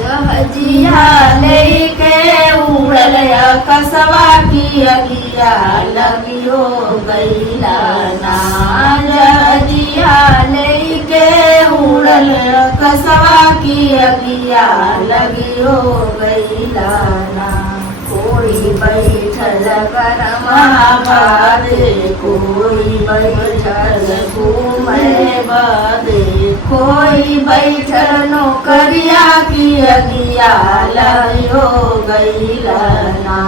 जहजिया लेके उड़ल कसवा की अगिया लगियो गईला ना। जहजिया लेके उड़ल कसवा की अगिया लगियो गईला ना। कोई बैठल करमा बादे कोई बैठल घूमे बादे कोई बैठल नौकरिया की अगिया लगियो गईला ना।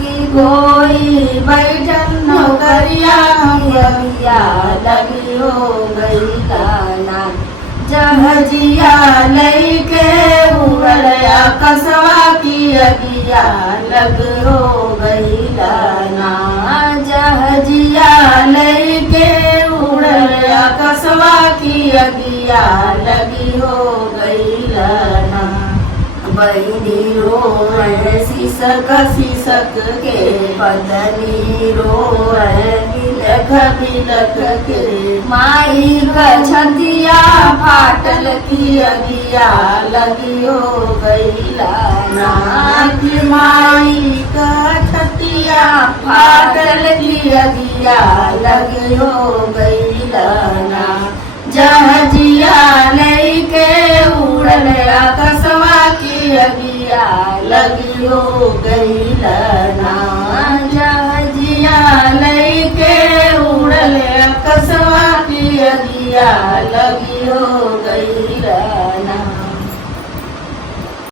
कि कोई बैठल नौकरिया की अगिया लगियो गईला ना। जहजिया लेके उड़ल कसवा की अगिया लगियो गईला ना। जहजिया लेके उड़ल कसवा की अगिया लगियो गईला ना। बहिनी रोए सिसक सिसक के बदनी रोए बिलख बिलख के। माई का छतिया फाटल की अगिया लगियो गईला ना। कि माई का छतिया फाटल की अगिया लगियो गईला ना। जहजिया लेके उड़ल कसवा की अगिया लगियो गईला ना। जहजिया लेके उड़ल कसवा की अगिया